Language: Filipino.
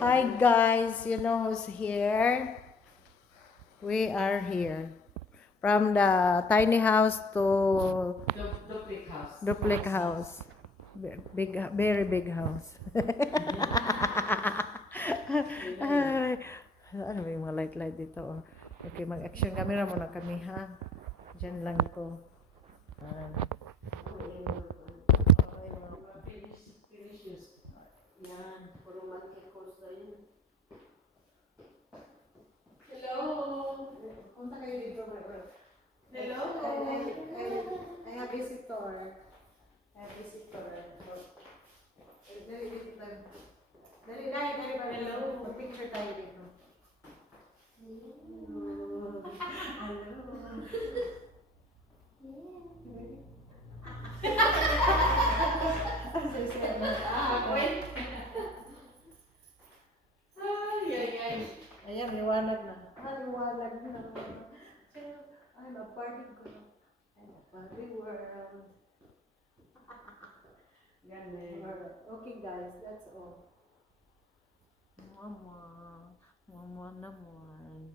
Hi guys, you know who's here? We are here. From the tiny house to Duplicate house. duplex house. Big, very big house. Ay, ano ba yung mga light-light dito? Oh. Okay, mag-action camera muna kami ha. Diyan lang to. Finish. Yan, puro mag-kikos na yun. Hello. Punta kayo dito, my friend. Hello. I have visitor. I have visitor. Dali, dito tayo. Dali, Hello. Mag-picture tayo dito. Hello. Wait. Ay. Ayan, liwanag na. Liwanag na. I'm a party girl. I'm a party world. Galing. Okay guys, that's all. Mama. Mama naman.